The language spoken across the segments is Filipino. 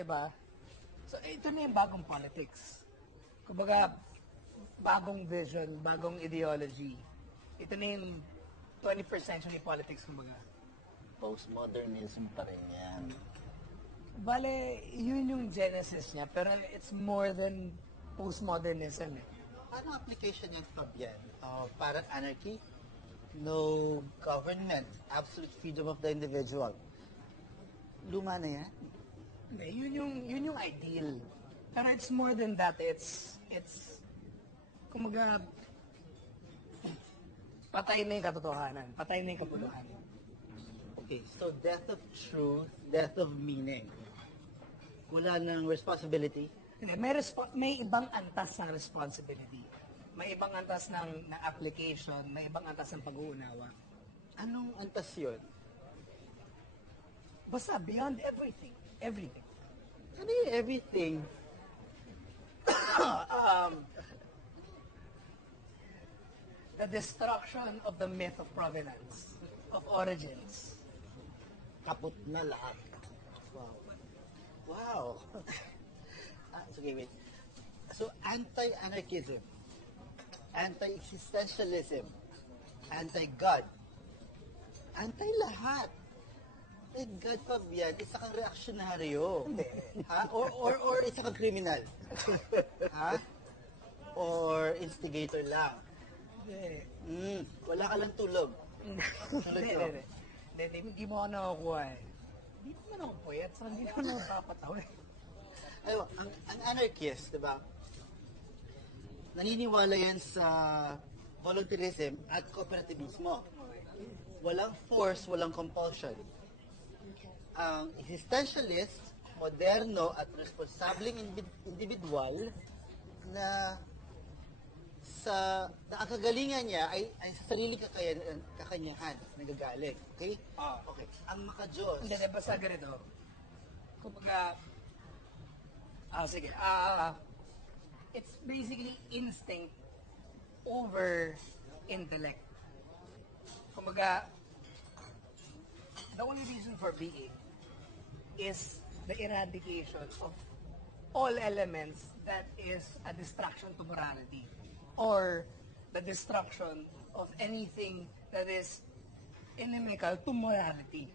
Diba? So, ito na yung bagong politics. Kumbaga, bagong vision, bagong ideology. Ito na yung 21st century politics, kumbaga. Postmodernism pa rin yan. Bale, yun yung genesis niya, pero it's more than postmodernism eh. Paano application yung Fabian? Parang anarchy? No government. Absolute freedom of the individual. Luma na yan? Hindi, yun yung ideal. Pero it's more than that. It's kumaga, patay na yung katotohanan. Patay na yung kabuluhan. Okay, so death of truth, death of meaning. Wala nang responsibility. Hindi, may ibang antas ng responsibility. May ibang antas ng application, may ibang antas ng pag-uunawa. Anong antas yun? Basta beyond everything. Everything. Ano yung everything? The destruction of the myth of provenance, of origins. Kaput na lahat. Wow. Wow. Sige, wait. So, anti-anarchism, anti-existentialism, anti-God, anti-lahat. Eh, God, Fabian, isa kang reaksyonaryo. Ha? Or isa kang kriminal. Ha? Or instigator lang. Wala ka lang tulog. Hindi mo ako nakakuha eh. Hindi naman ako puyat, so hindi naman ako papataw eh. Ayun, ang anarchist, di ba? Naniniwala yan sa voluntarism at cooperativismo. Walang force, walang compulsion. Ang existentialist, moderno at responsableng individual na ang kagalingan niya ay sa sarili kakanyahan nagagaling. Okay? Okay. Ang makadiyos. Hindi, basta ganito. Kumbaga, sige. It's basically instinct over intellect. Kumbaga, the only reason for being is the eradication of all elements that is a distraction to morality or the destruction of anything that is inimical to morality.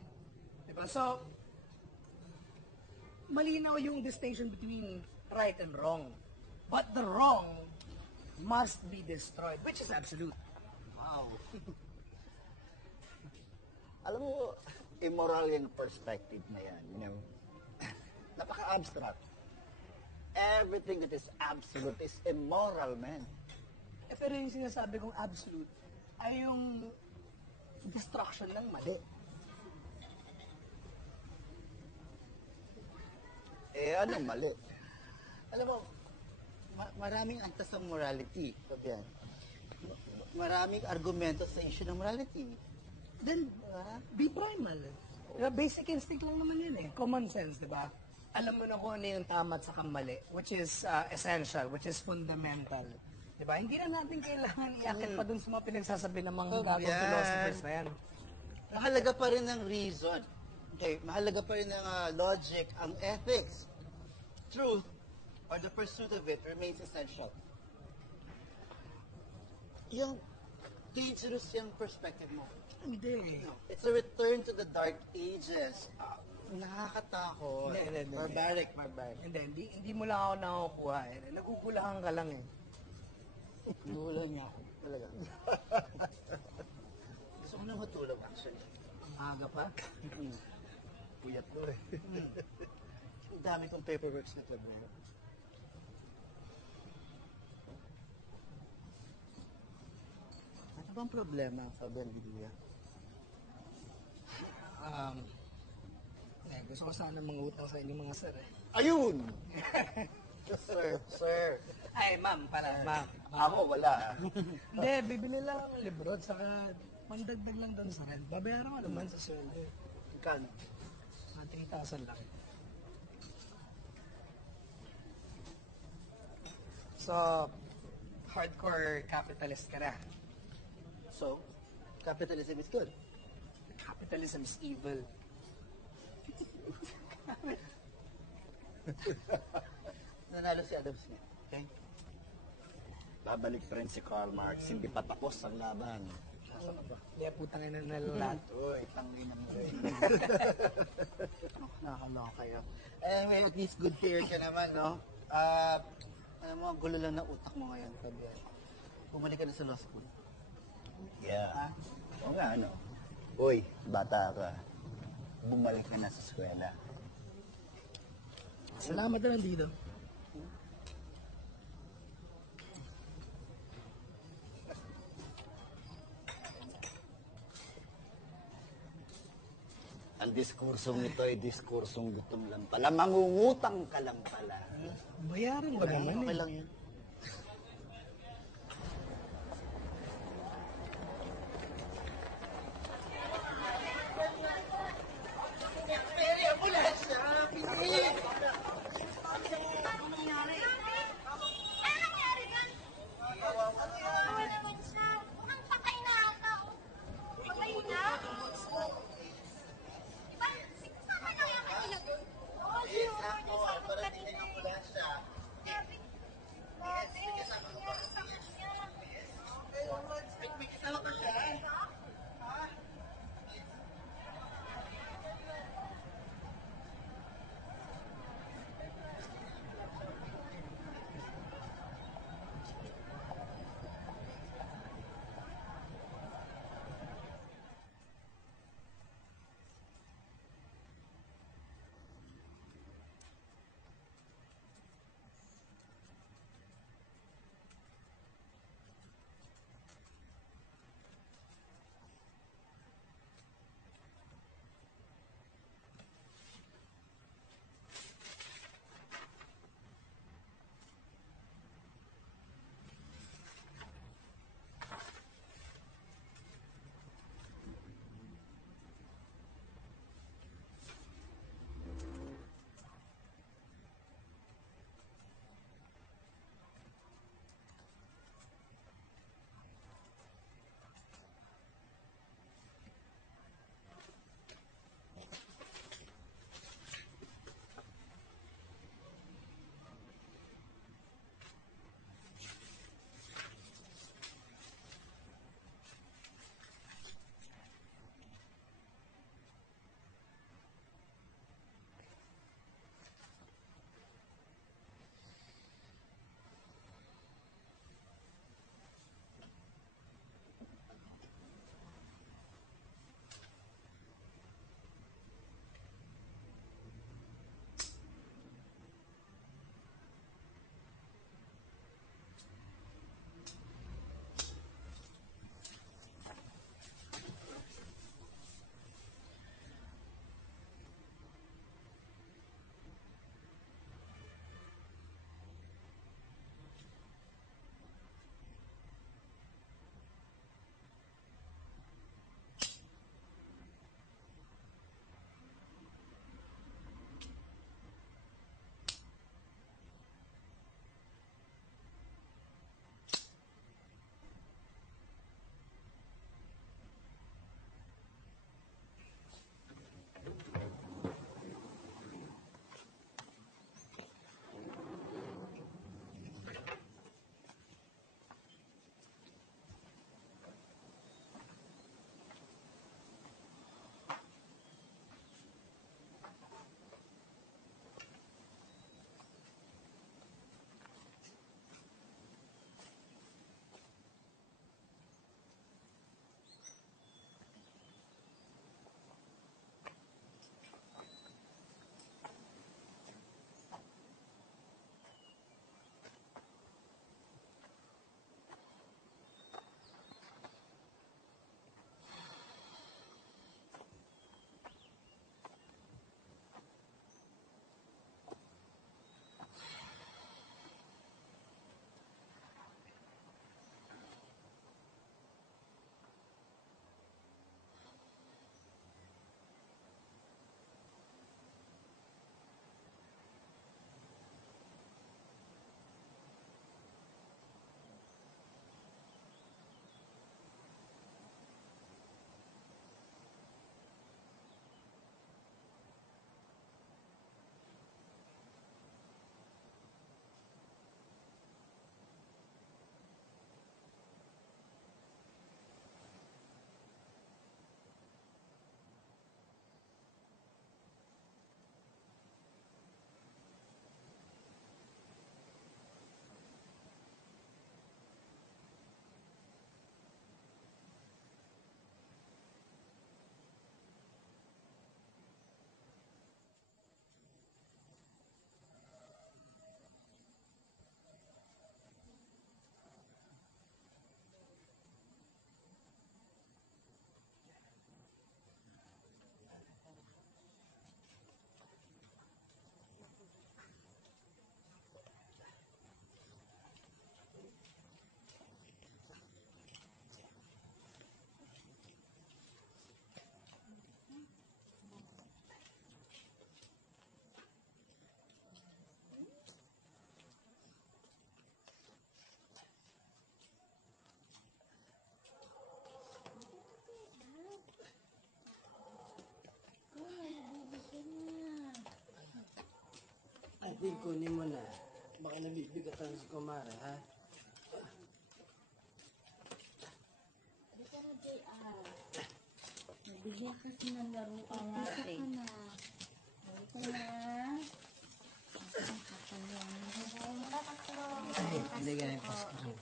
Diba? So, malinaw yung distinction between right and wrong. But the wrong must be destroyed, which is absolute. Wow. Alam mo, immoral yung perspective na yan, you know. Napaka-abstract. Everything that is absolute is immoral, man. Pero yung sinasabi kong absolute ay yung destruction ng mali. Anong mali? Alam mo, maraming antas ng morality, Fabian. Maraming argumento sa issue ng morality. Then, be primal. Basic instinct lang naman yun eh. Common sense, di ba? Alam mo na kung ano yung tama at saka mali, which is essential, which is fundamental. Di ba? Hindi na natin kailangan iakit pa dun sa mga pinagsasabi ng mga gagawin philosophers na yan. Mahalaga pa rin ng reason. Okay, mahalaga pa rin ng logic, ang ethics. Truth, or the pursuit of it, remains essential. Yung dangerous yung perspective mo. Hindi. It's a return to the dark ages. Nakakatakot. Hindi. Barbaric. Hindi mo lang ako nakukuha eh. Nagugulahan ka lang eh. Nagulan niya ako. Talaga. Gusto ko na matulog actually. Aga pa? Puyat ko eh. Ang dami kong paperworks na trabaho. Ano bang problema, Fabian Villa? Gusto ko sana mangutang sa inyong mga sir eh. Ayun! Sir. Ay, ma'am pala, ma'am. Ako, wala. Hindi, bibili lang ako ng libro at saka mandagdag lang doon sa rent. Babayaran ko naman sa sweldo. Kano? Mga 3,000 lang. So, hardcore capitalist ka na. So, capitalism is good. Capitalism is evil. Nanalo si Adam Smith. Okay? Babalik pa rin si Karl Marx, hindi pa tapos ang laban. Kaya putang ina na lahat. Uy, tangin na mo. Nakakaloka kayo. Anyway, at least good player ka naman, no? Alam mo, ang gulo lang ng utak mo ngayon, Fabian. Bumalik ka na sa law school. Yeah. O nga, ano? Uy, bata ka. Bumalik ka na sa eskwela. Salamat na lang dito. Ang diskursong ito ay diskursong gutom lang pala. Mangungutang ka lang pala. Bayaran ba naman Okay eh? lang yun. Din, kunin mo na. Baka nabibigatan si Kumare, ha? Halika na, JR. Nabigyan kasi ng laruan natin. Halika na. Ang kapalyan. Hindi ganyan pasko.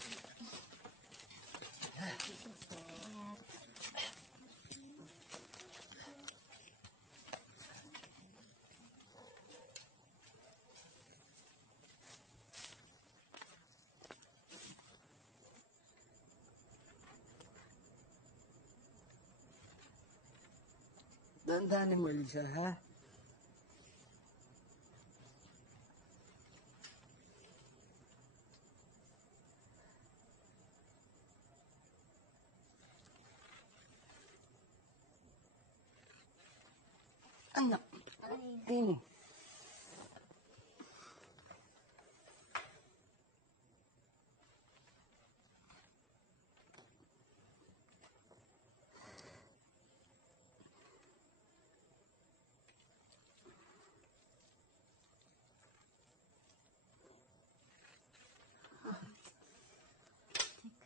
Dandanin mo, Lisa, ha? Anak! Ay!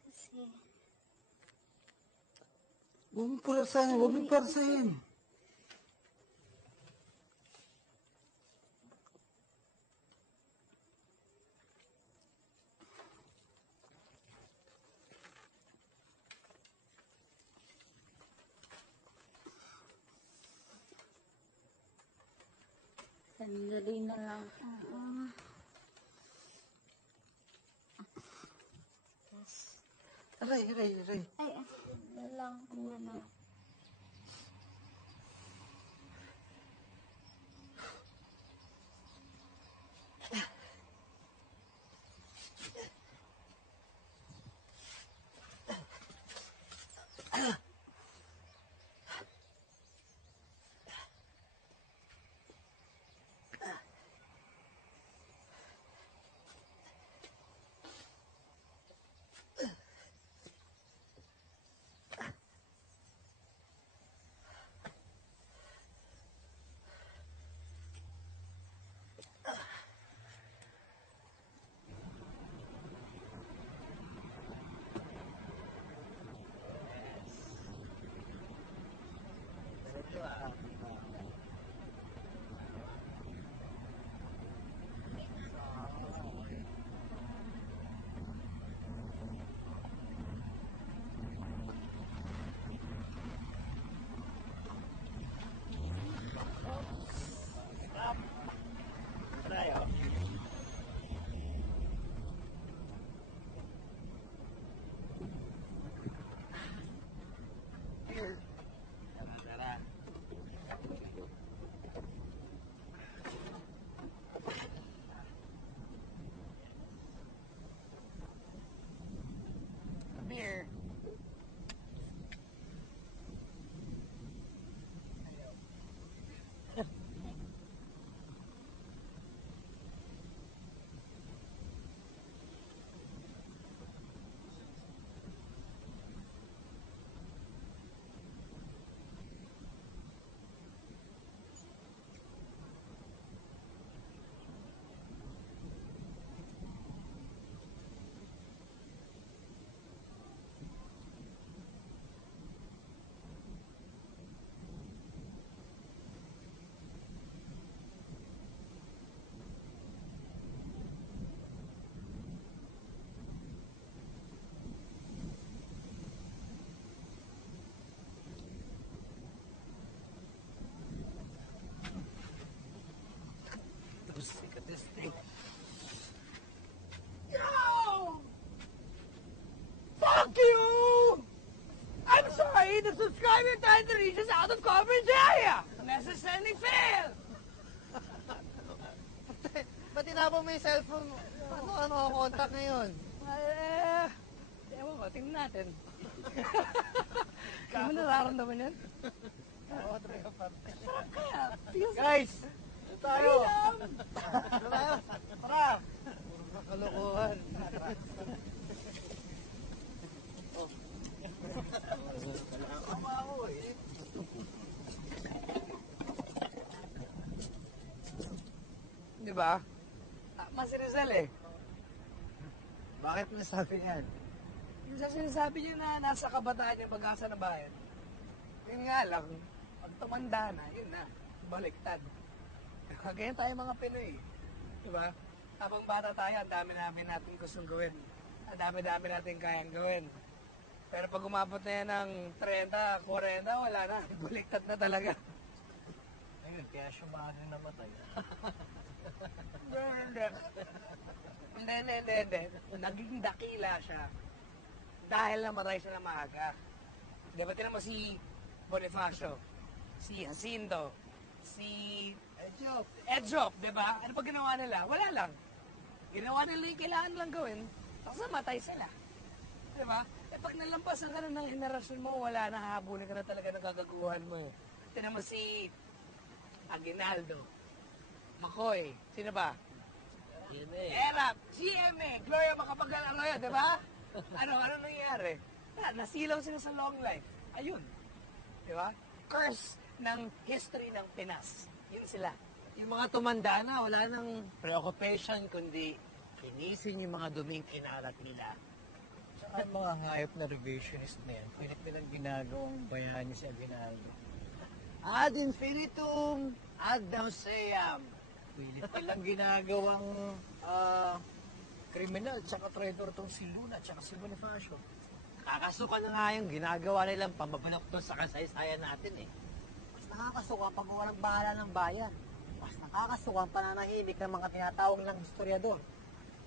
Kasi, Huwag mo purasahin, huwag mo purasahin. sandali na lang. Aray, aray, aray. Ay, na lang muna. Beer. Sick of this thing. No! Fuck you! I'm sorry, the subscriber trying to reach us out of coverage area. Necessarily fail. Ba't tinapon mo yung cellphone mo? Ano ang contact ngayon? Ewan ko, tingnan natin. Hindi mo nararamdaman yan? Oo, talaga parte. Kaya, feels Guys! Tayo! freedom. Ano tayo? Tara! Puro kalokohan. Tama ako eh. Di ba? tama si Rizal eh. Bakit nasabi yan? Yung sa sinasabi niya na nasa kabataan yung pag-asa ng bayan. Yun nga lang, pag tumanda na, yun na, baliktad. Ganyan tayo mga Pinoy. Diba? Habang bata tayo, ang dami-dami natin gustong gawin. Ang dami-dami natin kayang gawin. Pero pag umabot na yan ng 30, 40, wala na. Baliktad na talaga. Ayun, kaya siya maaaring namatay. Hindi. Naging dakila siya. Dahil namatay siya na maaga. Di ba, tinan mo si Bonifacio, si Jacinto, si Edjop, di ba? Ano pa ginawa nila? Wala lang. Ginawa nila yung kailangan lang gawin, tapos namatay sila. Di ba? Eh pag nalampasan ka na ng henerasyon mo, wala na, hahabulin ka na talaga ng kagaguhan mo. Tinan mo si Aguinaldo, Makoy, sino ba? Erap, GMA, Gloria Macapagal Arroyo, di ba? Ano nangyari? Nasilaw sila sa long life. Ayun. Di ba? Curse ng history ng Pinas. Yun sila. Yung mga tumanda na, wala nang preoccupation, kundi kinisin yung mga duming kinalat nila. Tsaka yung mga hayop na revisionist na yan, pilit nilang ginagawang bayani si Aguinaldo. Ad infinitum, ad nauseam. Pilit nilang ginagawang kriminal, tsaka traitor tong si Luna, tsaka si Bonifacio. Kakasuka na nga yung ginagawa nilang pambabalok doon sa kasaysayan natin eh. Mas nakakasuka pag walang bahala ng bayan. Mas nakakasuka ang pananahimik ng mga tinatawag ng historiador,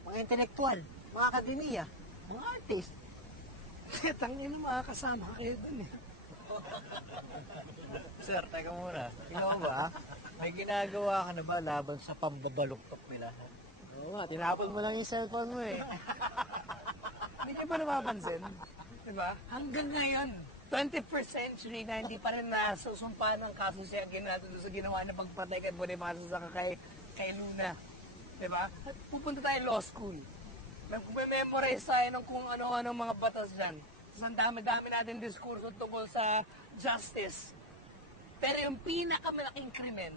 mga intelektual, mga akademiya, mga artist. Tangin na makakasama kayo dun eh. Sir, teka muna. Ikaw ba, may ginagawa ka na ba laban sa pambabaluktok nila? Oo nga, tinapon mo lang yung cellphone mo eh. Hindi niyo ba napapansin? Diba? Hanggang ngayon, 21st century na hindi pa rin nasusumpa ng kaso si Aguinaldo doon sa ginawa na pagpatay kay Bonifacio sa kay Luna. Diba? At pupunta tayo law school. Nag-memorize tayo ng kung ano-ano mga batas dyan. Tapos ang dami-dami natin diskurso tungkol sa justice. Pero yung pinakamalaking krimen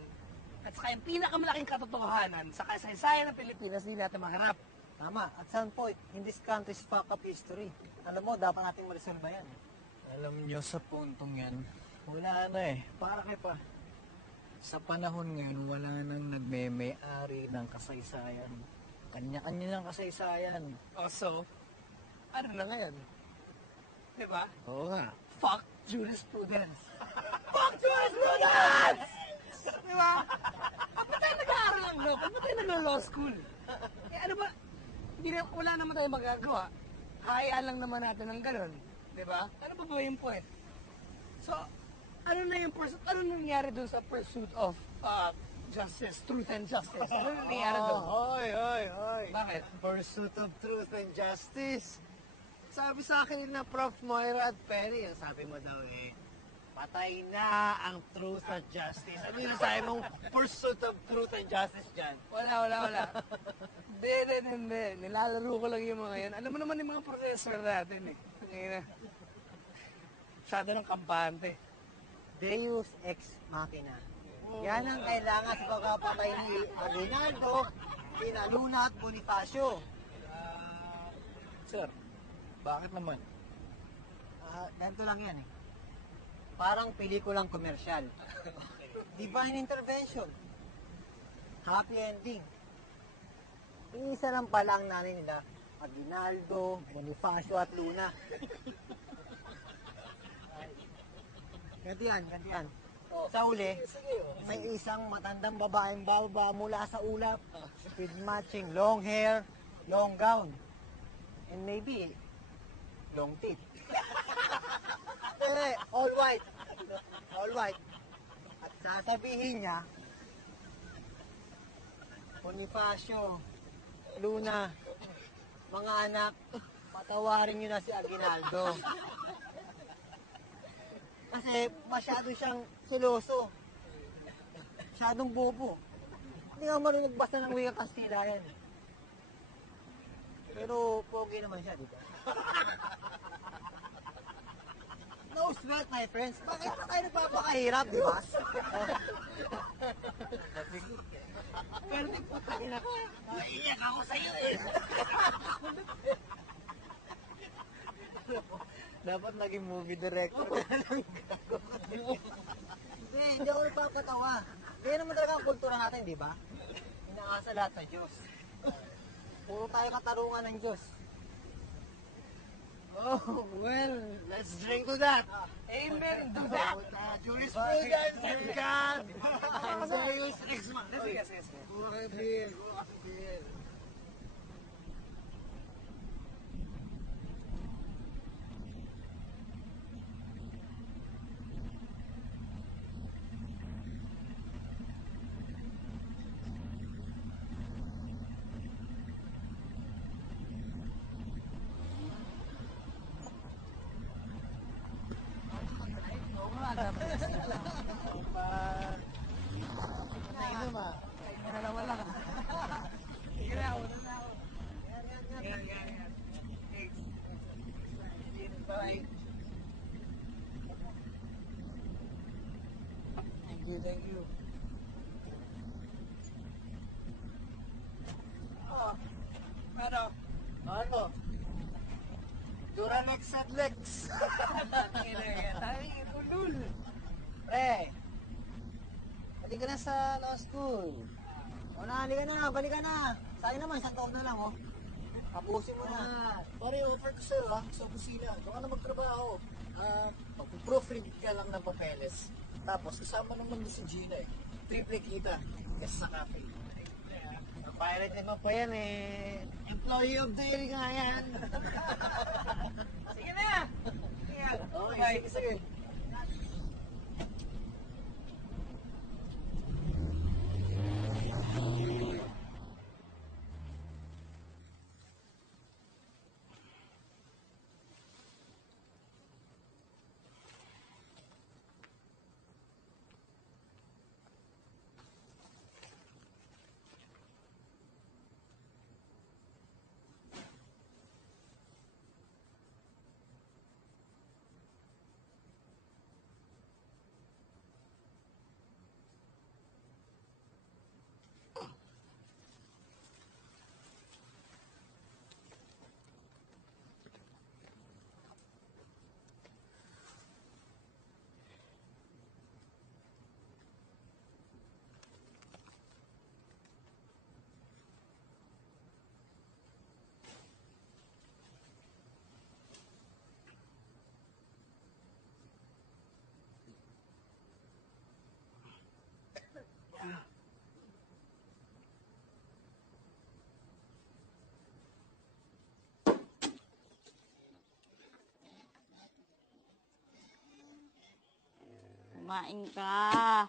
at saka yung pinakamalaking katotohanan sa kasaysayan ng Pilipinas, hindi natin maharap. Tama. At some point, in this country's fuck up history, alam mo, dapat natin ma-resolve yan. Alam nyo, sa puntong yan, wala na eh. Para kay pa. Sa panahon ngayon, wala nang nagme-may-ari ng kasaysayan. Kanya-kanya ng kasaysayan. Also, ano na ngayon? Diba? Oo nga. Fuck jurisprudence. Fuck jurisprudence! Diba? Ba't tayo nag-aaral ng law? Ba't tayo nag-law school? Eh ano ba? Wala naman tayo magagawa. Hayaan lang naman natin ng ganun. Diba? Ano pa ba yung point? So, ano na yung ano nangyari dun sa pursuit of justice, truth and justice? Ano nangyari dun? Hoy! Bakit? Pursuit of truth and justice. Sabi sa akin na Prof. Moira at Perry, ang sabi mo daw eh, patay na ang truth and justice. Ano yung sabi mong pursuit of truth and justice dyan? Wala. Hindi. Nilalaro ko lang yung mga yan. Alam mo naman yung mga professor natin eh. Ngayon, masyado ng kampante. Deus ex machina. Yan ang kailangan sa pagkapatay ni Aguinaldo, Tina Luna at Bonifacio. Sir, bakit naman? Ganito lang yan eh. Parang pelikulang komersyal. Divine intervention. Happy ending. Isa lang pala ang nanay nila, Aguinaldo, Bonifacio at Luna. Ganito yan. Sa uli, may isang matandang babaeng baba mula sa ulap with matching long hair, long gown, and maybe long teeth. All white. At sasabihin niya, Bonifacio, Luna, mga anak, patawarin niyo na si Aguinaldo. Kasi masyado siyang seloso. Masyadong bobo. Hindi nga marunong basta ng wikang Kastila yan. Pero pogi naman siya, di ba? No sweat, my friends. Bakit pa tayo nagpapakahirap, di ba? Pero di po tayo na. Naiiyak ako sa'yo eh. Dapat naging movie director ka lang. Hindi ako nagpapatawa. Kaya naman talaga ang kultura natin, di ba? Inaasa lahat sa Diyos. Puro tayo katarungan ng Diyos. Oh, well, let's drink to that. Amen to that. Jurisprudence and God. And various next month. Sige, sige, sige. Okay, beer. Nainom ah. Wala ka. Sige na, una na ako. Yan. Thanks. Bye. Thank you. Oh, ano? Duranex at Lex. Ay, ulul. Pre, balik ka na sa law school. O na, halika na, balik ka na. Sa'yo naman, isang taon na lang, oh. Tapusin mo na. Pare, offer ko sa'yo sa opisina. Doon ka na magtrabaho. Mag-proofread ka lang ng papeles. Tapos, kasama naman mo si Gina eh. Triple kita. Kasi sa cafe. Pirate naman pa yan eh. Employee of the year nga yan. Sige na. Okay, sige. Kumain ka.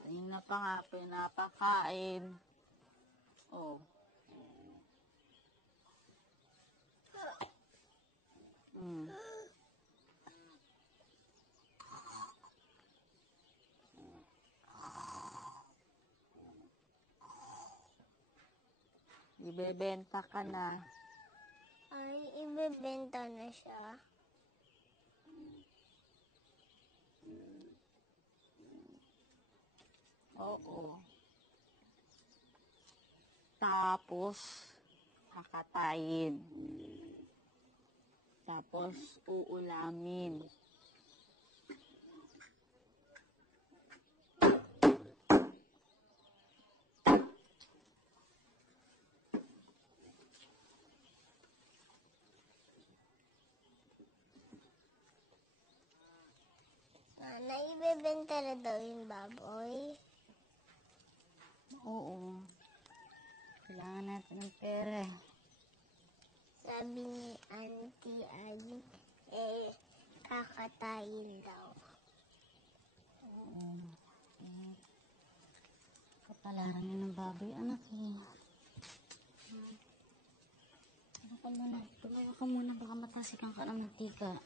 Kanina pa nga pinapakain. Oh. Mm. Ibebenta ka na. Ay, ibebenta na siya. Oo. Tapos, kakatayin. Tapos, uulamin. Ibebenta na daw yung baboy. Oo. Kailangan natin ng pera eh. Sabi ni Auntie Annie, kakatayin daw. Oo. Kapalaran yun ng baboy, anak eh. Ano ka muna? Tumawa ka muna, baka matasikan ka ng mantika.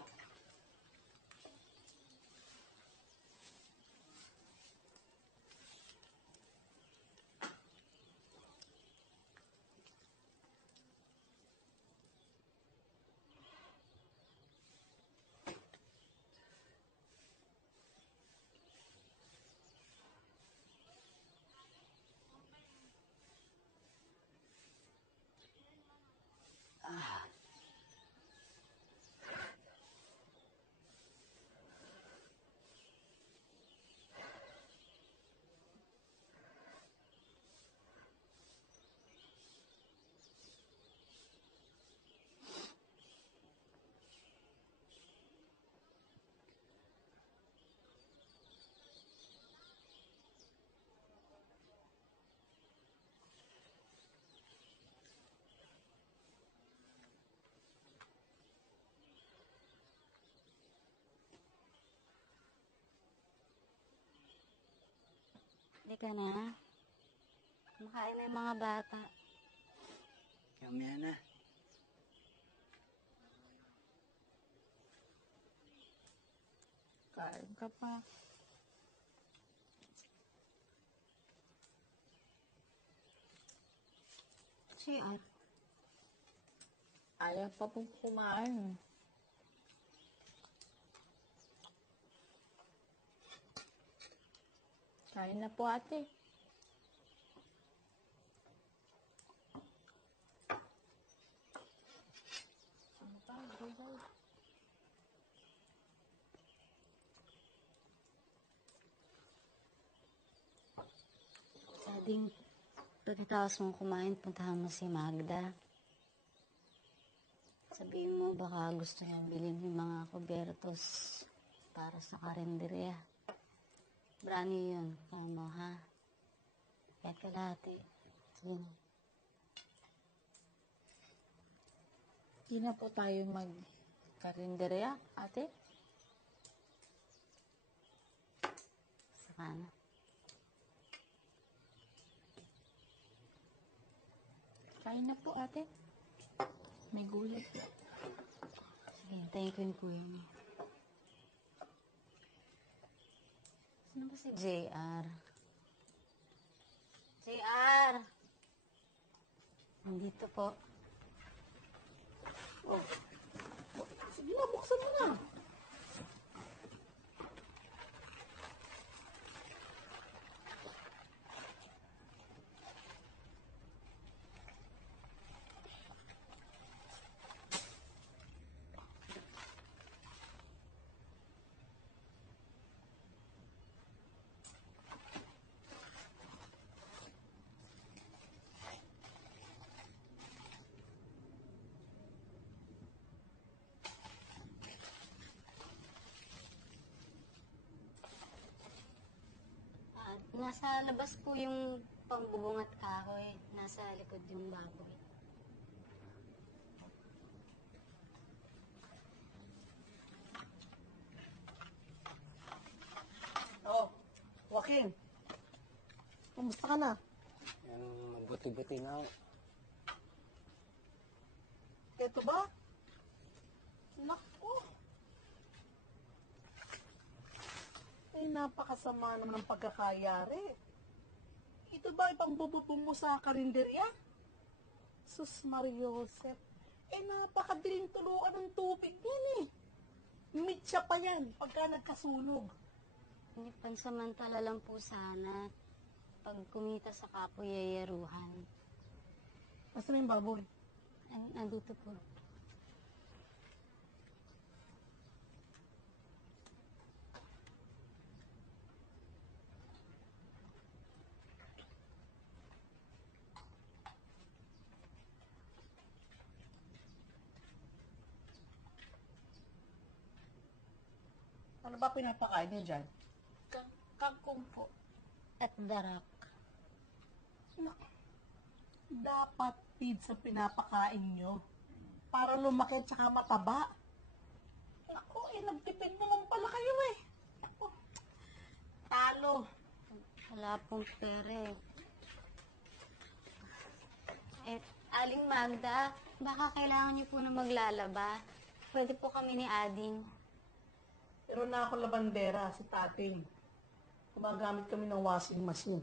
Hindi ka na. Makain na yung mga bata. Mamaya na. Kain ka pa. CR. Ayaw pa pong kumain. Kain na po ate. Pwedeng pagkatapos mong kumain, puntahan mo si Magda. Sabihin mo, baka gusto niyang bilhin yung mga kubertos para sa karinderya. Brani yun, kamo ha? Kahit kalahati. Sige na. Di na po tayo mag-karinderya, ate. Saka na. Kain na po ate. May gulay po. Sige, hintayin ko yung kuya niya. Sino ba si JR? JR! Nandito po. Sige na, buksan mo na. Nasa labas po yung pangbubong at kahoy. Nasa likod yung baboy. Oh, Joaquin. Kumusta ka na? Yan, mabuti-buti na. Ito ba? Naku. Ay, napakasama naman ang pagkakayari. Ito ba ipambububong mo sa karinderya? Sus Mario Josep. Eh, napakadiling tuluan ng tubig din eh. Mitsa pa yan pagka nagkasunog. Hindi, pansamantala lang po sana pag kumita sa kapoyayaruhan. Basta na yung baboy. Nandito po. Ano ba pinapakain niyo dyan? Kangkong po. At darak. Dapat feeds ang pinapakain nyo para lumaki at saka mataba. Naku, eh, nagtipid naman pala kayo eh. Naku, talo. Wala pong pere. Aling Magda, baka kailangan niyo po na maglalaba. Pwede po kami ni Ading. Pero na ako labandera, si Tating. Gumagamit kami ng washing machine.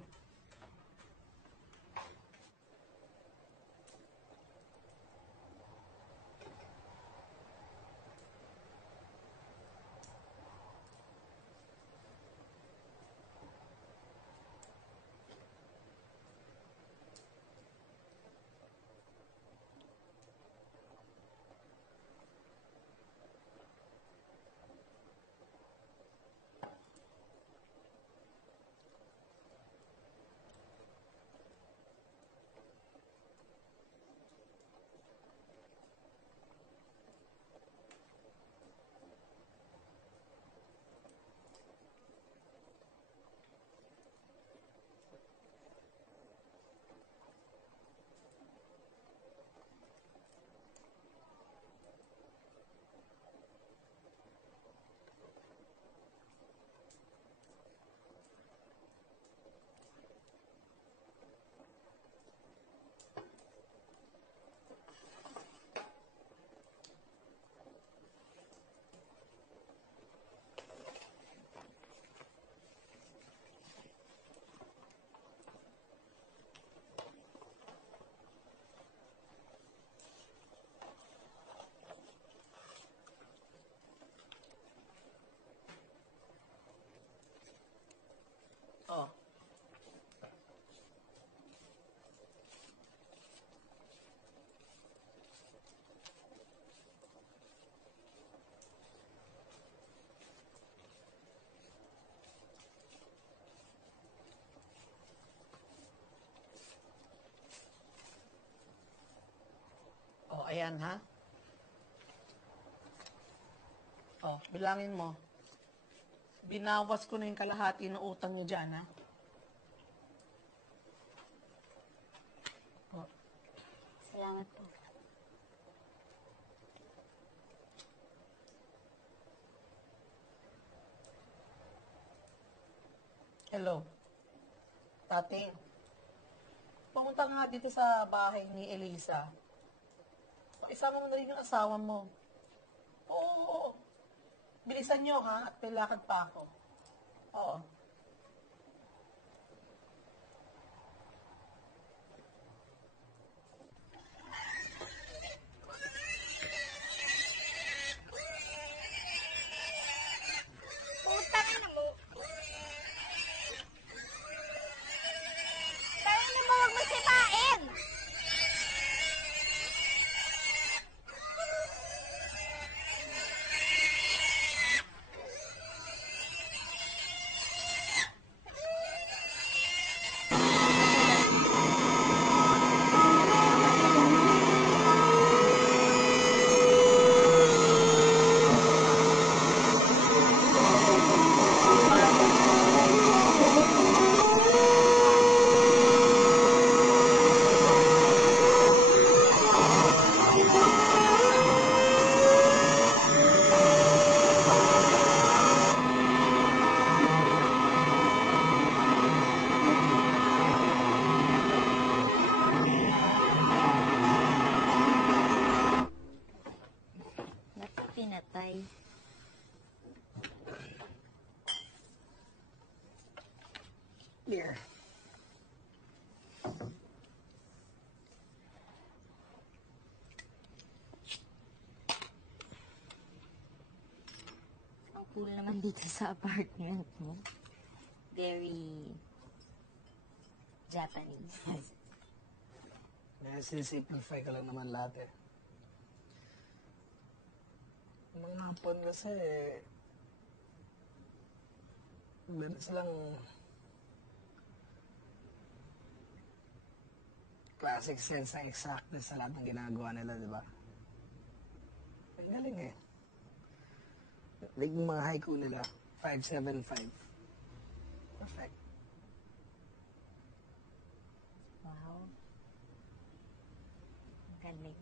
ayan ha. Oh, bilangin mo. Binawas ko na yung kalahati ng utang niyo dyan, ha? Oh. Salamat po. Hello. Tate. Pumunta nga dito sa bahay ni Elisa. Pakisama mo na rin yung asawa mo. Oo. Bilisan nyo, ha? At may lakad pa ako. Oo. Putang ina mo. Kaya na mo huwag mo sipain. Ba't pinatay? Here. Ang cool naman dito sa apartment mo. Very Japanese. Simplify ko lang naman lahat eh. Mga hapon kasi, meron silang classic sense ng exactness sa lahat ng ginagawa nila, di ba? Ang galing eh. Like yung mga haiku nila, 575. Perfect. Wow. Ang galing.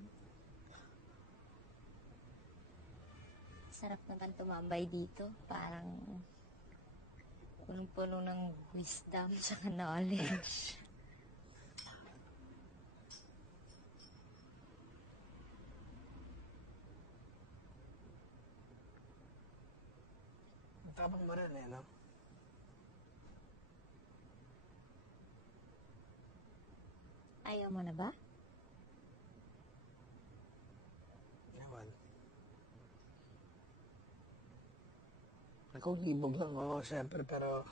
Sarap naman tumambay dito. Parang punong-puno ng wisdom at knowledge. Tabang mo rin eh, no? Ayaw mo na ba? Ewan. Ako, libog lang ako, syempre, pero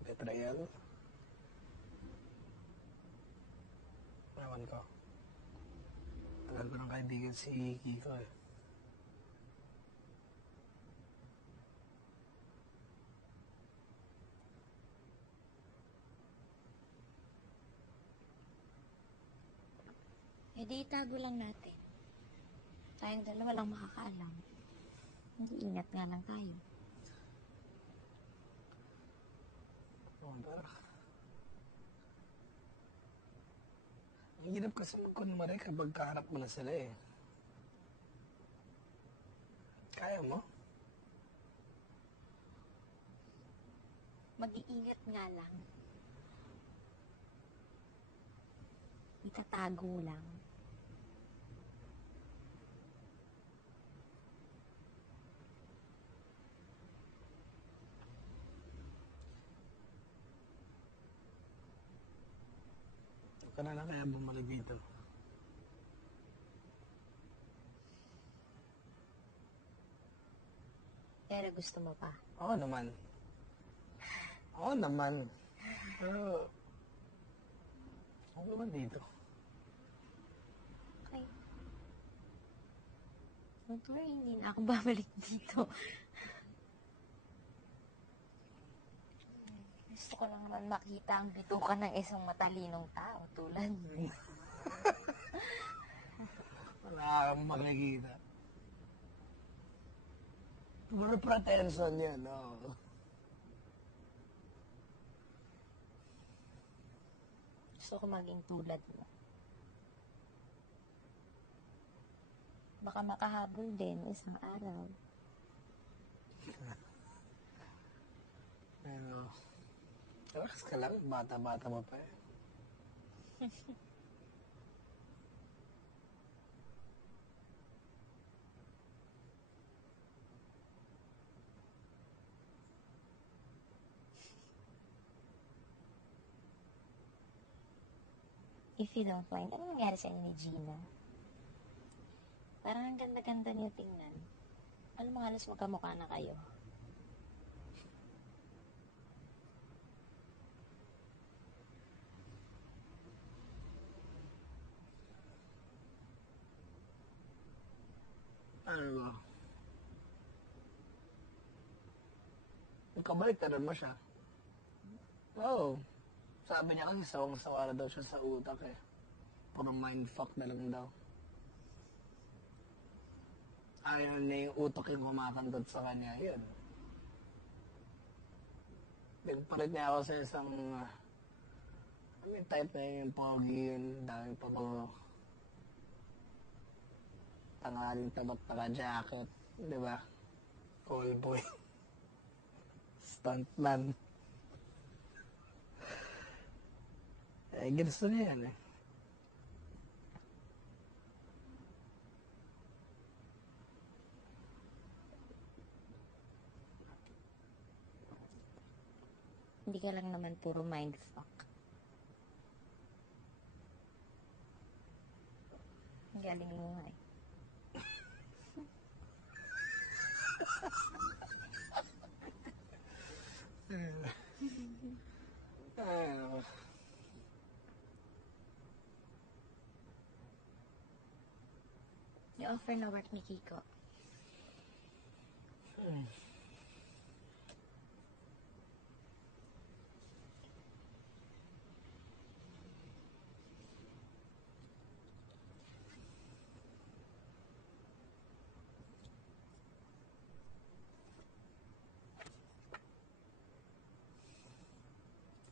betrayal. Ewan ko. Tagal ko ng kaibigan si Kiko eh. Eh di itago lang natin. Tayong dalawa lang makakaalam. Mag-iingat nga lang tayo. Ewan ba? Ang hirap kasi magkunwari kapag kaharap mo na sila eh. Kaya mo? Mag-iingat nga lang. Itatago lang. Ka na lang kaya bumalik dito. Pero gusto mo pa. Oo naman. Oo naman. Pero, ako naman dito. Okay. Don't worry, hindi na ako babalik dito. Gusto ko lang naman makita ang bitukan ng isang matalinong tao tulad mo. Wala kang makikita. Puro pretension yan, no? Gusto ko maging tulad mo. Baka makahabol din isang araw. Pero, relax ka lang, bata-bata mo pa eh. If you don't mind, ano nangyari sa inyo ni Gina? Parang ang ganda-ganda niyo tingnan. Alam mo, halos magkamukha na kayo. Ano ba? Nagkabalik-taran mo siya. Oo. Sabi niya kasi sawang-sawa na daw siya sa utak eh. Puro mindfuck na lang daw. Ayaw na yung utak yung kumakandot sa kanya. Yun. Nagpalit niya ako sa isang... may type na yung pogi yun. Daming pabango. Tanghaling tabat naka-jacket. Di ba? Callboy. Stuntman. Eh, gusto niya yan eh. Hindi ka lang naman puro mindfuck. Ang galing mo nga eh. Ay, Yung offer na work ni Kiko.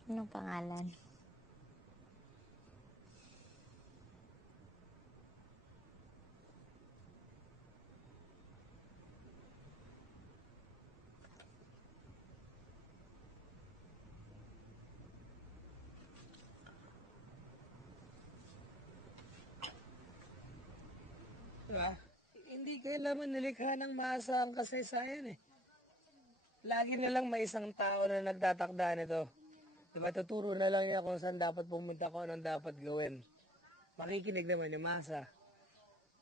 Anong pangalan? diba? Hindi kailangan nilikha ng masa ang kasaysayan eh. Lagi na lang may isang tao na nagtatakda nito. Diba, tuturo na lang niya kung saan dapat pumunta, kung anong dapat gawin. Makikinig naman yung masa.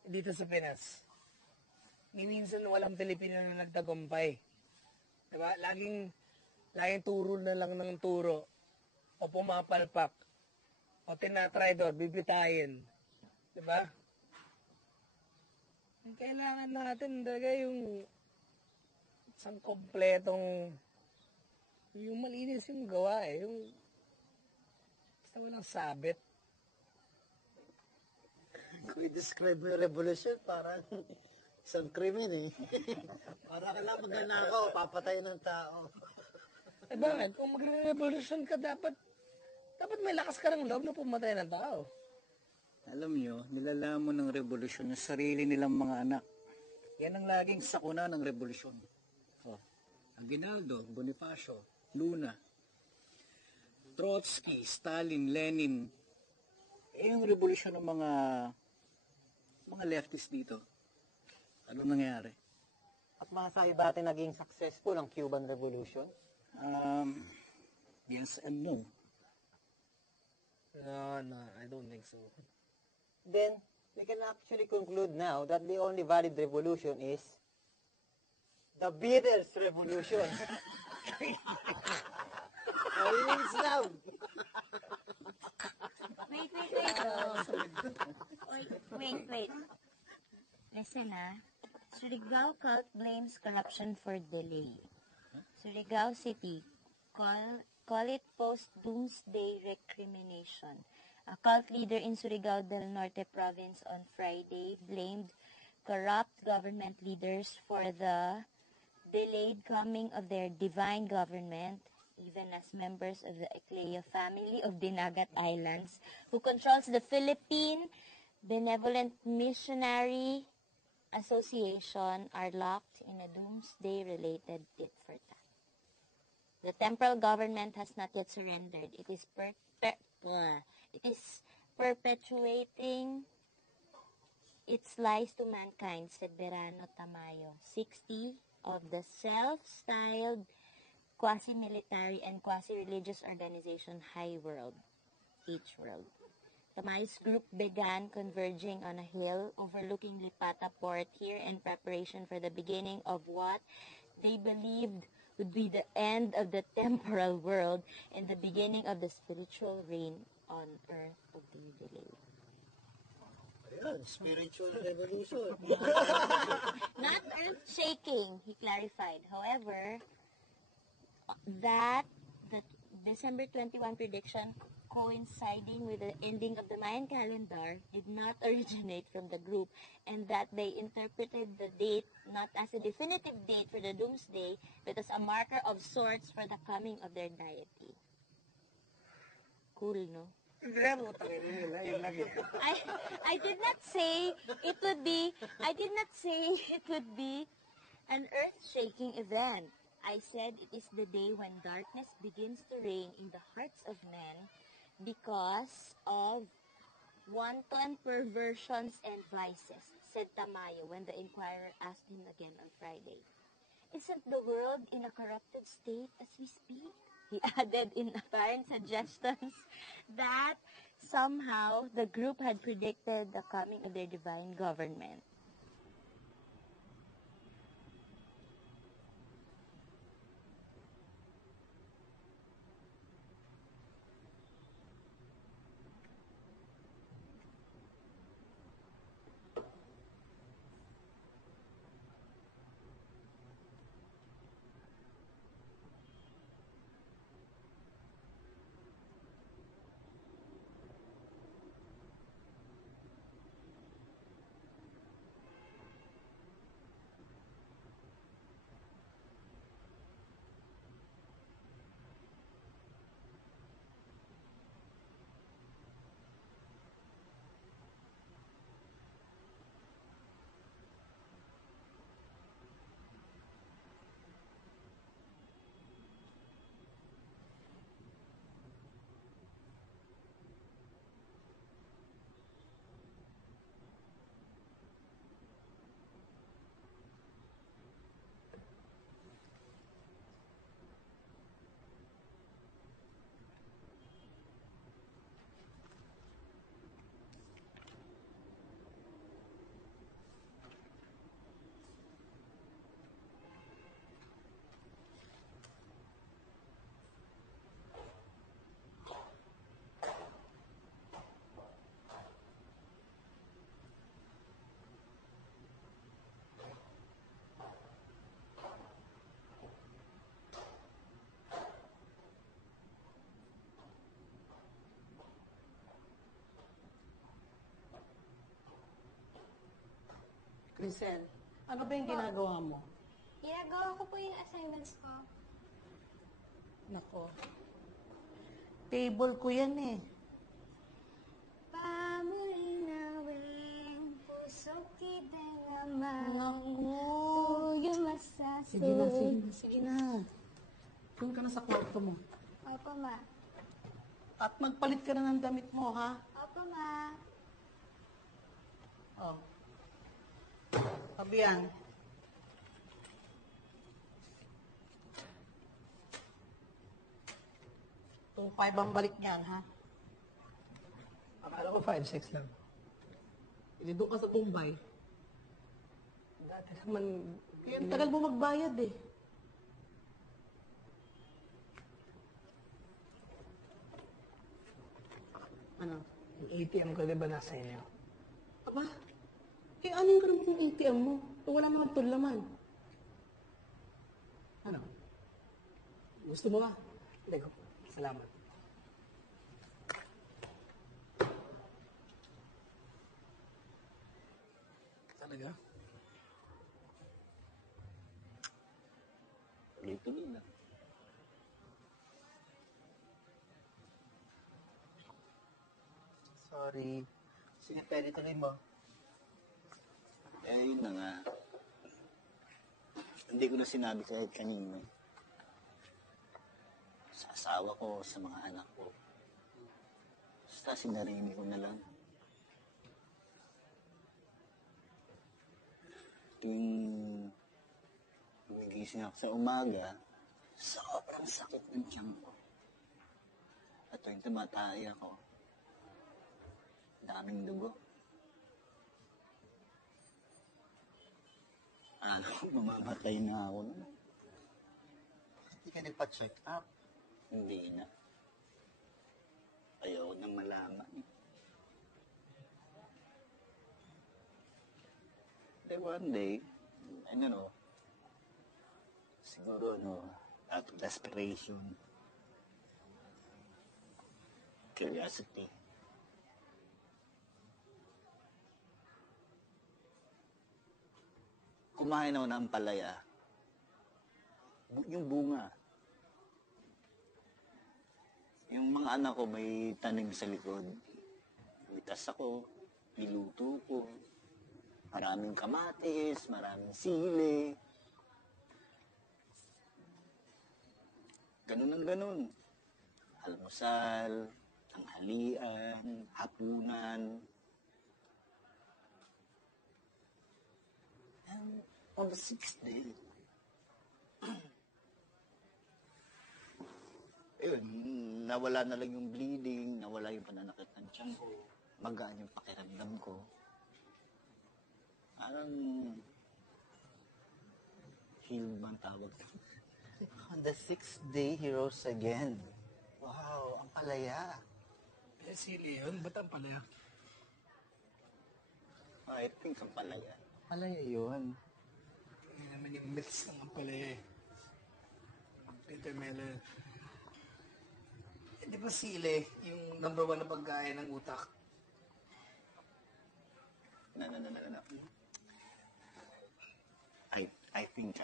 Dito sa Pinas. Minsan walang Pilipino na nagtagumpay. Diba? Laging turo na lang ng turo. O pumapalpak. O tinatry doon, bibitayin. Diba? Ang kailangan natin talaga yung isang kompletong yung malinis yung gawa eh. Yung basta walang sabit. Kung i-describe mo yung revolution, parang isang krimen eh. Para ka lang magnanakaw, papatay ng tao. Eh bakit? Kung magre-revolution ka, dapat may lakas ka ng loob na pumatay ng tao. Alam nyo, nilalamon ng revolusyon ng sarili nilang mga anak. Yan ang laging sakuna ng revolusyon. Oh, Aguinaldo, Bonifacio, Luna, Trotsky, Stalin, Lenin. Yung revolusyon ng mga leftists dito. Anong nangyari? At masasabi ba natin naging successful ang Cuban Revolution? Yes and no. No, I don't think so. Then, we can actually conclude now that the only valid revolution is the Beatles Revolution. All means love. Wait. Listen Surigao cult blames corruption for delay. Surigao City call it post-doomsday recrimination. A cult leader in Surigao del Norte province on Friday blamed corrupt government leaders for the delayed coming of their divine government, even as members of the Eclea family of Dinagat Islands, who controls the Philippine Benevolent Missionary Association, are locked in a doomsday-related tit for tat. The temporal government has not yet surrendered. It is perpetuating its lies to mankind, said Verano Tamayo, 60, of the self-styled quasi-military and quasi-religious organization H-World. Tamayo's group began converging on a hill overlooking Lipata Port here in preparation for the beginning of what they believed would be the end of the temporal world and the beginning of the spiritual reign on earth of their delay. Ayun, spiritual revolution. Not earth-shaking, he clarified. However, that the December 21 prediction coinciding with the ending of the Mayan calendar did not originate from the group, and that they interpreted the date not as a definitive date for the doomsday, but as a marker of sorts for the coming of their deity. Cool, no? I did not say it would be an earth-shaking event. I said it is the day when darkness begins to reign in the hearts of men because of wanton perversions and vices, said Tamayo when the Inquirer asked him again on Friday. Isn't the world in a corrupted state as we speak? He added in apparent suggestions that somehow the group had predicted the coming of their divine government. Crisel, ano ba yung ginagawa mo? Ginagawa ko po yung assignments ko. Nako. Table ko yan eh. Pamulinawin, puso kita'y naman. Naku. Yung masasun. Sige na, sige na, sige na. Doon ka na sa kwarto mo. Opo, ma. At magpalit ka na ng damit mo, ha? Opo, ma. Oh. Fabian. So, 5 ang balik niyan, ha? Akala ko 5-6 lang. Hindi doon ka sa Bombay. Dati naman, Kaya ang tagal mo magbayad eh. Ano? yung ATM ko, di ba nasa inyo? Aba, anin ka naman yung ATM mo? Wala naman tulaman. Ano? Gusto mo ba? Hindi ko. Salamat. Talaga? Tuloy-tuloy lang. Sorry. Sige, pwede tuloy mo. Yun na nga. Hindi ko na sinabi kahit kanino. Sa asawa ko, sa mga anak ko. Basta sinarili ko na lang. Tuwing gumigising ako sa umaga, sobrang sakit ng tiyan ko. At tuwing tumatay ako, daming dugo. Alam ko, mamamatay na ako. Hindi ka nagpa-check up? Hindi na. Ayaw ko nang malaman. Then one day, I don't know, siguro, out of desperation, curiosity, kumain ako ng palaya. Yung bunga. Yung mga anak ko may tanim sa likod. Mitas ako, niluto ko. Maraming kamatis, maraming sili. Ganun ang ganun. Almusal, tanghalian, hapunan. And on the 6th day, yun, nawala na lang yung bleeding, nawala yung pananakit ng tiyan ko, magaan yung pakiramdam ko. Parang healed bang tawag? On the 6th day, he rose again. Wow, ang palaya. Sili yun? Ba't ang palaya? I think ang palaya. Palaya yun. Hindi naman yung myths ng ang palaya eh. Peter Melo. Di ba sili, yung number 1 na pagkain ng utak? No. I think,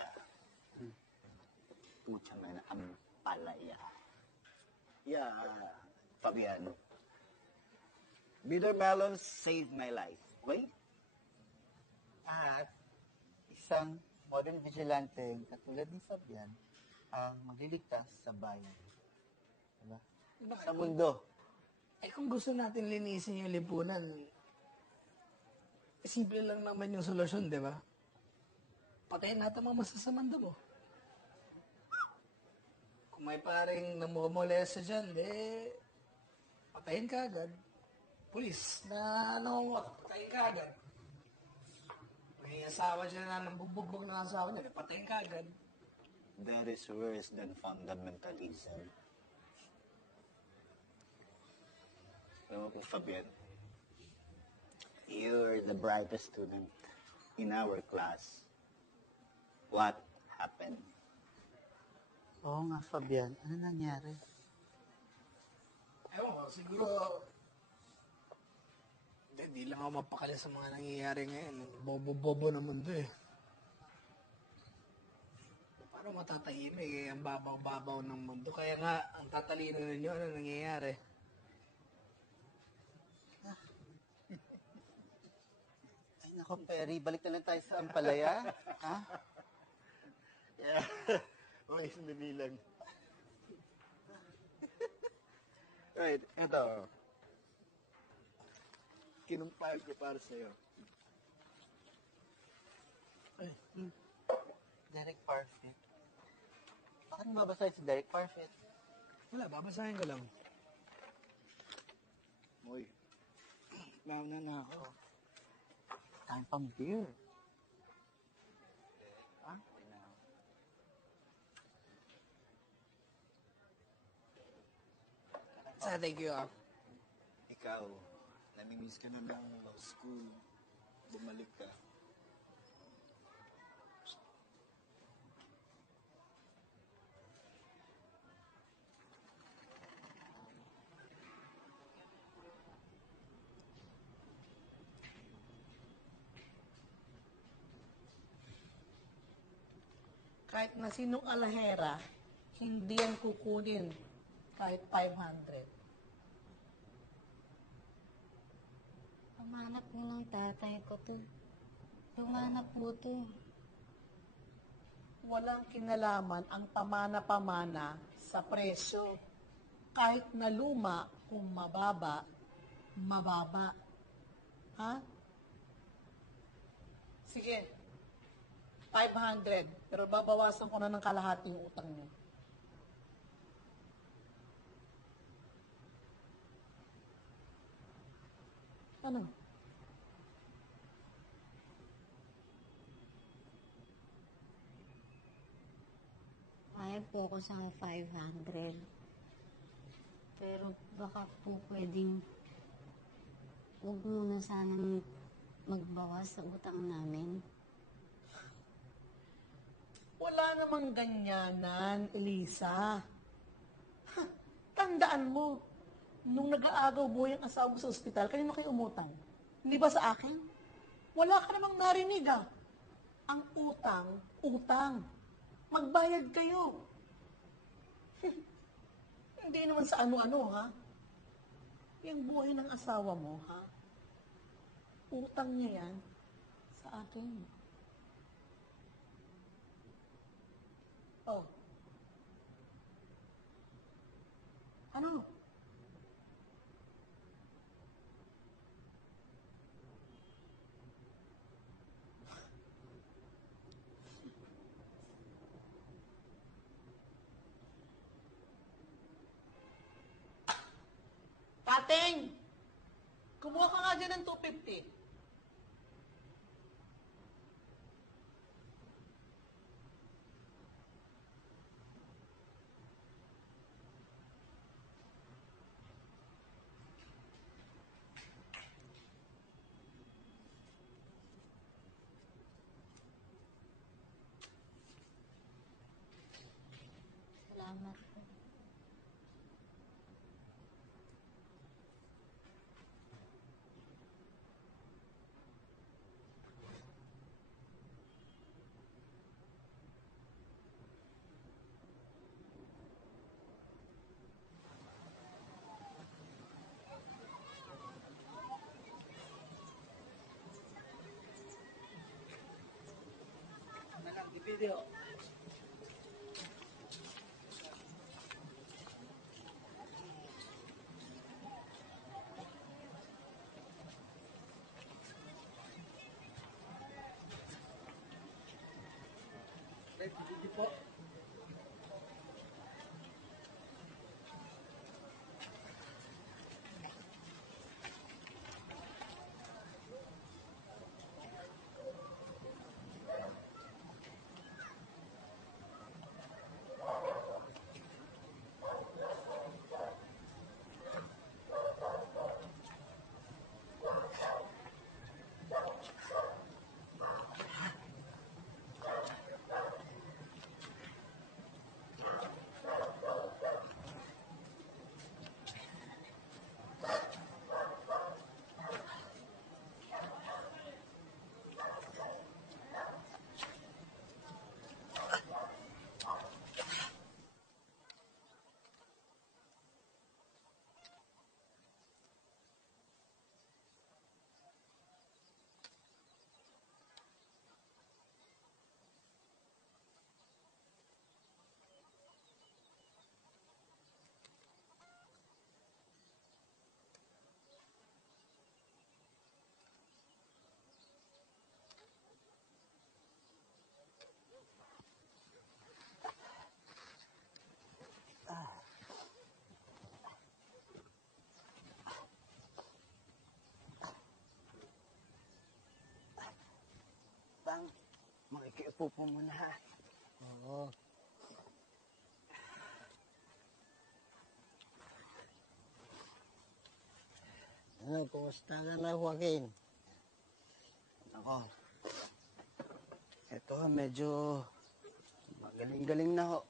pucha man, ang palaya. Yeah, Fabian. Bitter melons saved my life. Wait. At isang modern vigilante katulad ni Fabian ang magliligtas sa bayan. Diba? Sa mundo. Eh kung gusto natin linisin yung lipunan, simple lang naman yung solusyon, di ba? Patayin natin mga masasamang dugo. Kung may paring namumolesta dyan, patayin ka agad. Pulis na patayin ka agad. May asawa dyan na nambubugbog ng asawa niya, patayin ka agad. That is worse than fundamentalism. Alam mo po, Fabian, you're the brightest student in our class. What happened? Oo nga, Fabian. Ano nangyari? Ewan ko, siguro, hindi lang ako mapakali sa mga nangyayari ngayon. Bobo-bobo na mundo eh. Paano matatahimik eh, ang babaw-babaw ng mundo. Kaya nga, ang tatalino ninyo, ano nangyayari? Ay, nako, Perry. Balik na lang tayo sa ampalaya. Ha? Yeah. Uy, sandali lang. Right, eto. Kinumpile ko para sa'yo. Ay, Derek Parfit. Bakit mo babasahin si Derek Parfit? Wala, babasahin ko lang. Uy, mauna na ako. Time pang beer. Ha? Thank you ah. Ikaw, namimiss ka na ng school. Bumalik ka. kahit na sinong alahera, hindi yan kukunin kahit 500. Pamanap mo ng tatay ko to. Lumanap mo to. Walang kinalaman ang pamana-pamana sa presyo. Kahit na luma, kung mababa, mababa. Ha? Sige, 500. Pero babawasan ko na ng kalahati yung utang niyo. Ano? Kaya po ako sa 500. Pero baka po pwedeng huwag muna sanang magbawas sa utang namin. Wala namang ganyanan, Elisa. Ha, tandaan mo, nung nag-aagaw buhay ang asawa mo sa ospital, kanino kayo umutang? Hindi ba sa akin? Wala ka namang narinig ah. Ang utang, utang. Magbayad kayo. Hindi naman sa ano-ano, ha? Yung buhay ng asawa mo, ha? Utang niya yan sa akin. Oh. Ano? Pateng! Kumuha ka nga dyan ng 250. Salamat po. Video. Video po. Makikiupo po muna ha. Oo. Ano, kumusta ka na, Joaquin? Ako, eto medyo magaling-galing na ho.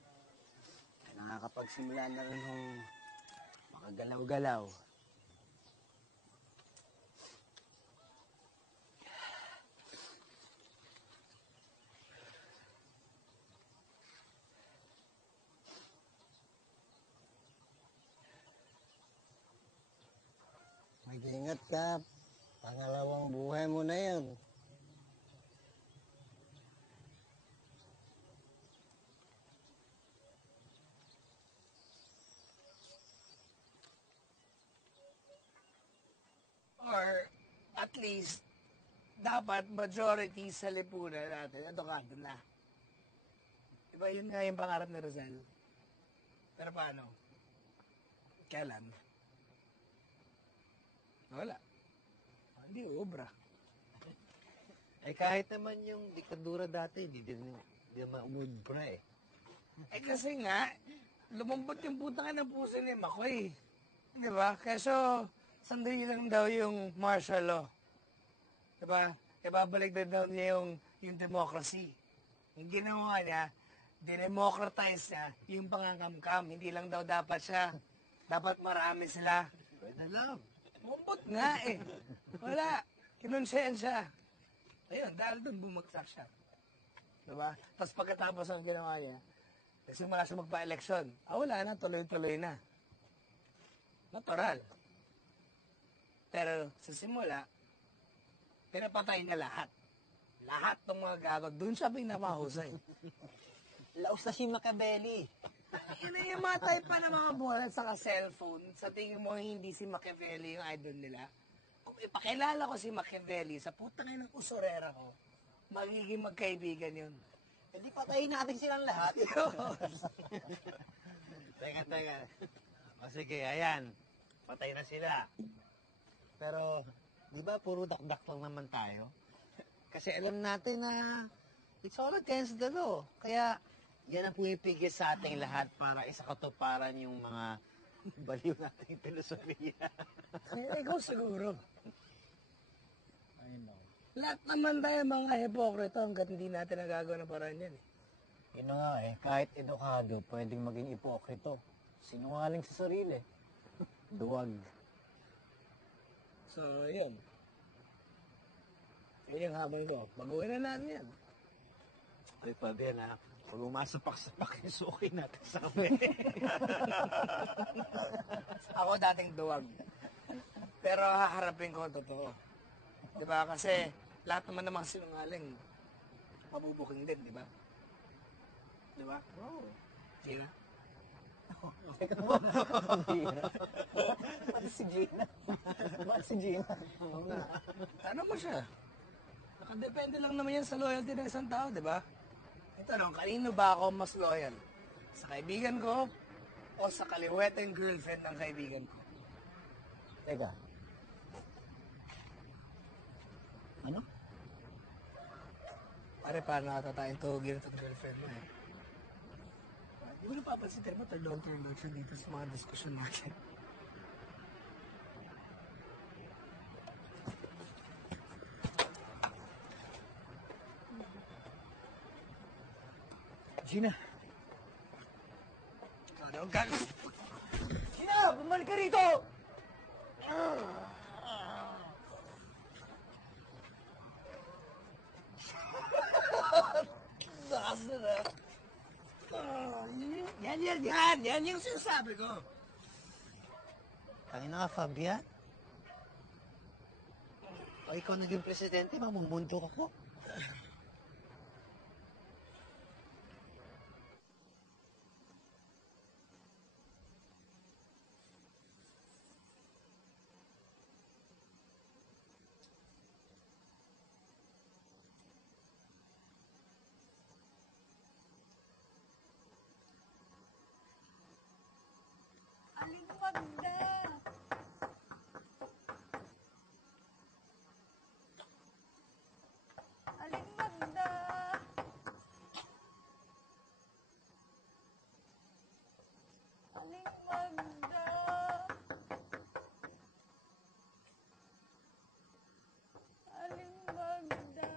Nakakapagsimula na rin hong makagalaw-galaw. Ingat ka. Pangalawang buhay mo na yan. Or at least, dapat majority sa lipunan natin, edukado na. Diba yun nga yung pangarap ni Rizal? Pero paano? Kailan? Wala. Hindi ubra. Eh kahit naman yung diktadura dati, di naman umubra eh. Eh kasi nga, lumambot yung putang ng puso ni Makoy. Di ba? Kaso, sandali lang daw yung martial law. Di ba? Ibabalik na daw niya yung democracy. Yung ginawa niya, dinemocratize niya yung pangangamkam. Hindi lang daw dapat siya. Dapat marami sila. Pwede lang. Lumambot nga eh. Wala. Kinonsensya. Ayun, dahil doon bumagsak siya. Diba? Tapos pagkatapos ang ginawa niya, nagsimula siya magpa-eleksyon. Wala na, tuloy-tuloy na. Natural. Pero sa simula, pinapatay na lahat. Lahat ng mga gago. Doon siya pinamahusay. Laos na si Machiavelli. Yun na yung mga type pa ng mga bola sa cellphone. Sa tingin mo, hindi si Machiavelli yung idol nila. Kung ipakilala ko si Machiavelli sa putang ng usurera ko, magiging magkaibigan yun. Hindi patayin natin silang lahat. Teka. O sige, ayan. Patay na sila. Pero, di ba puro dakdak lang naman tayo? Kasi alam natin na it's all against the law. Kaya, yan ang pumipigil sa ating lahat para isakatuparan yung mga baliw nating filosofiya. Ikaw siguro. I know. Lahat naman tayo mga hipokrito hanggat hindi natin nagagawa ng paraan yan. Yun na nga eh, kahit edukado, pwedeng maging ipokrito. Sinungaling sa sarili. Duwag. So, yun. Yun yung habang ko. Baguhin na natin yan. Ay, Fabian ha, pag umasapak-sapak yung suki natin sa kape. Ako dating duwag. Pero haharapin ko ang totoo. Diba? Kasi lahat naman ng mga sinungaling, mabubuking din, diba? Diba? Oo. Gina? Ba't si Gina? Oo nga. Tanong mo siya. Nakadepende lang naman yan sa loyalty ng isang tao, diba? Ang tanong, kanino ba ako mas loyal? Sa kaibigan ko o sa kaliweteng girlfriend ng kaibigan ko? Teka. Ano? Pare, paano ata tayong tuhugin itong girlfriend mo eh? Hindi mo napapansin, pero turn out siya dito sa mga diskusyon natin. Gina. Ano ang gagawin? Gina! Bumalik ka rito! Nasa na. Yan yung sinasabi ko. Tangina ka, Fabian. O ikaw naging presidente, mamumundo ako. Aling Magda! Aling Magda! Aling Magda! Aling Magda!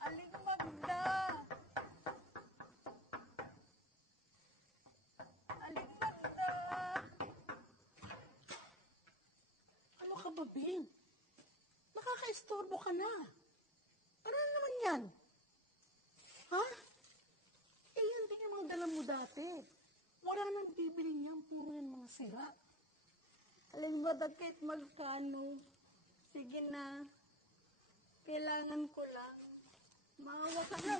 Aling Magda! Aling Magda! Ano ka ba, Bing? Nakaka-istorbo ka na. Ano na naman yan? Ha? Eh, yan din yung mga dala mo dati. wala nang bibili niyan. Puro yan mga sira. Alin ba kahit magkano? Sige na. Kailangan ko lang. Maawa ka na.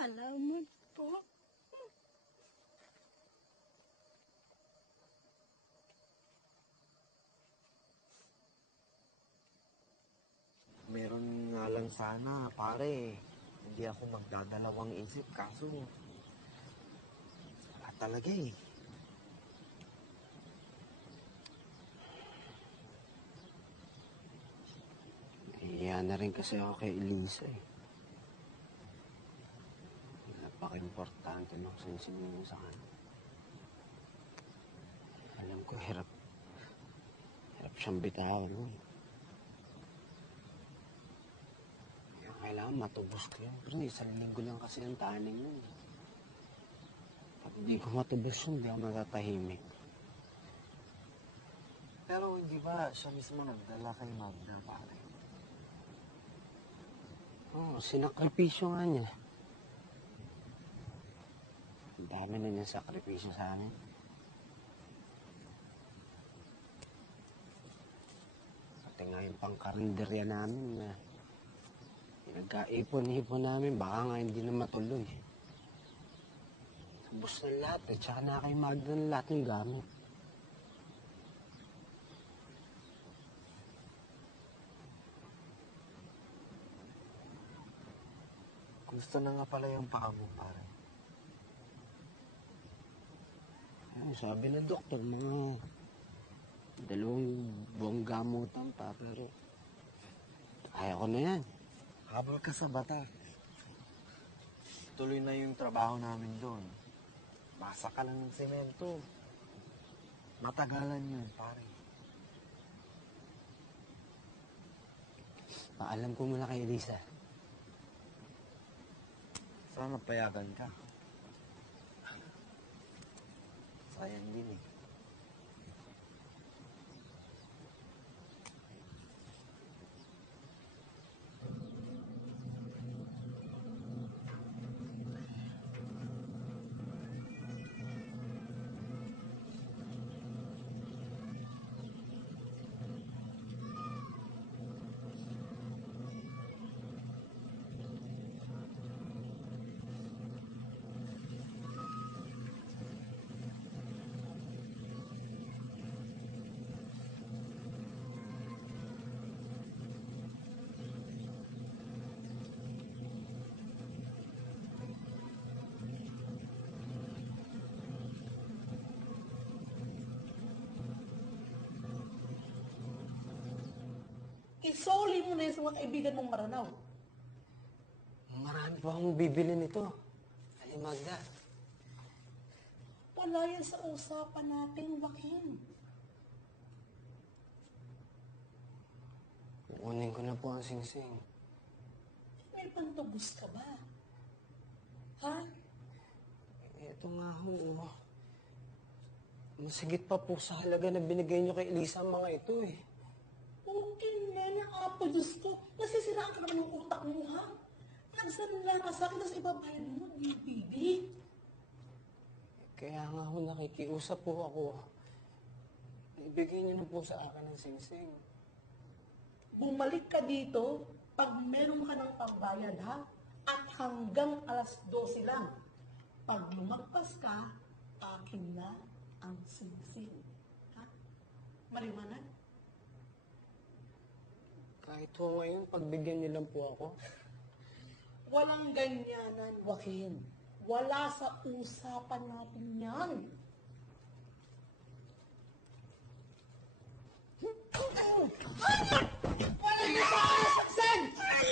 Salamat po. Meron nga lang sana, pare. Hindi ako magdadalawang isip, kaso wala talaga eh. Iya na rin kasi ako kay Elisa eh. Napaka-importante nung sinisingin mo sa kanya. Alam ko, hirap siyang bitawan mo. Kailangan matubos ko yan. Pero isang linggo lang kasi ang taning nun. Pag hindi ko matubos yun, hindi ako matatahimik. Pero hindi ba siya mismo nagdala kay Magda, pare? Oo, sinakripisyo nga niya. Ang dami na niya sakripisyo sa amin. Pati nga yung pangkarinderya namin na nagkaipon-ipon namin, baka nga hindi na matuloy. Ubus na lahat eh, tsaka na kay Magda na lahat ng gamit. Gusto na nga pala yung paa mo, pare. Sabi ng doktor, mga 2 buwang gamutan pa, pero kaya ko na yan. Habol ka sa bata. Tuloy na yung trabaho namin doon. Basa ka lang ng semento. Matagalan yun, pare. Paalam ko muna kay Elisa. Sana payagan ka. Sayang din eh. Isoli mo na yan sa mga kaibigan mong maranaw. Marami pa akong bibili nito. Ay, Magda. Wala yan sa usapan natin, Joaquin. Kukunin ko na po ang singsing. May pantubos ka ba? Ha? Ito nga ho. Oh. Masigit pa po sa halaga na binigay niyo kay Elisa ang mga ito eh. Okay, nene, apo, Diyos ko. Nasisiraan ka naman ng utak mo, ha? Nagsanla ka sa akin, tapos ibabayad mo, DVD. Kaya nga ho, nakikiusap po ako. Ibigay niyo na po sa akin ang singsing. Bumalik ka dito pag meron ka ng pambayad, ha? At hanggang alas 12 lang. Pag lumagpas ka, akin na ang singsing. Ha? Maliwanag? Kahit ho ngayon, pagbigyan niyo lang po ako. Walang ganyanan, Joaquin. Wala sa usapan natin yan. Wala na sa singsing!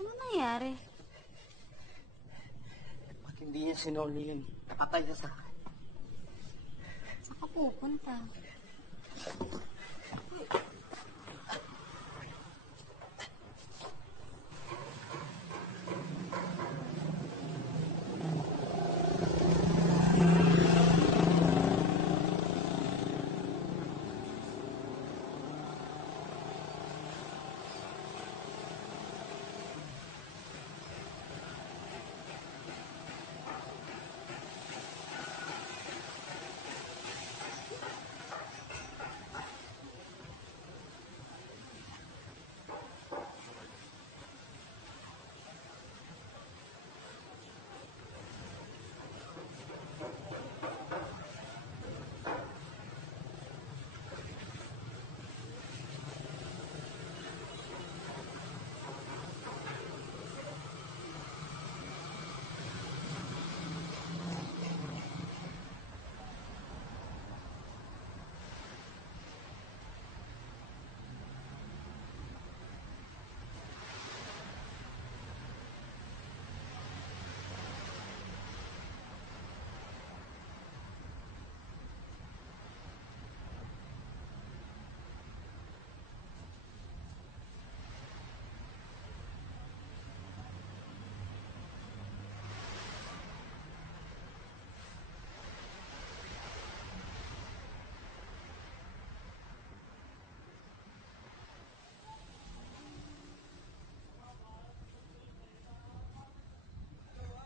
Ano nangyari? Pag hindi niya sinoli yun, patay na sa akin. Saan ka pupunta?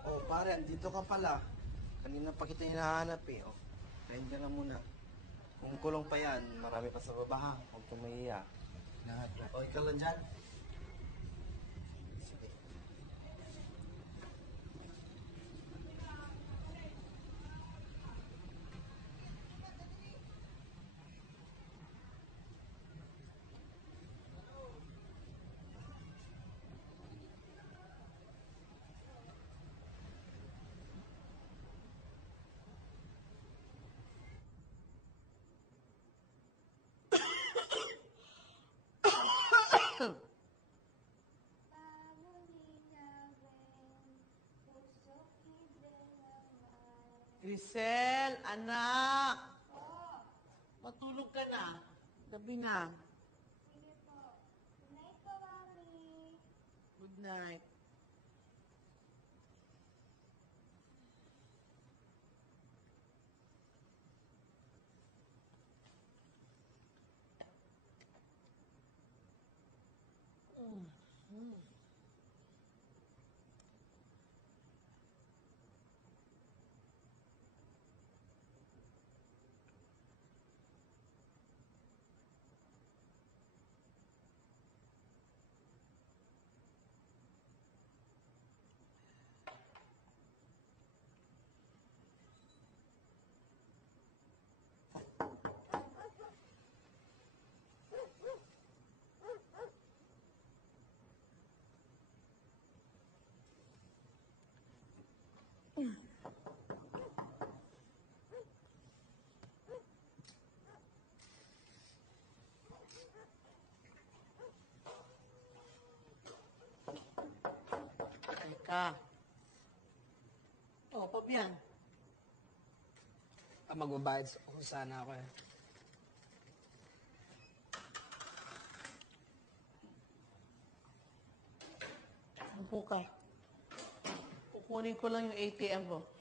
Oh, pare, andito ka pala. Kanina pa kita hinahanap eh. Oh. Kain ka na muna. Kung kulong pa yan, marami pa sa baba ha. Huwag tumahiya. Okay ka lang dyan? Sige. Grisel, Anak! Matulog ka na. Gabi na. Good night. Teka. Oh, Pabian. Magbabayad sana ako eh. Upo ka. Kukunin ko lang yung ATM ko.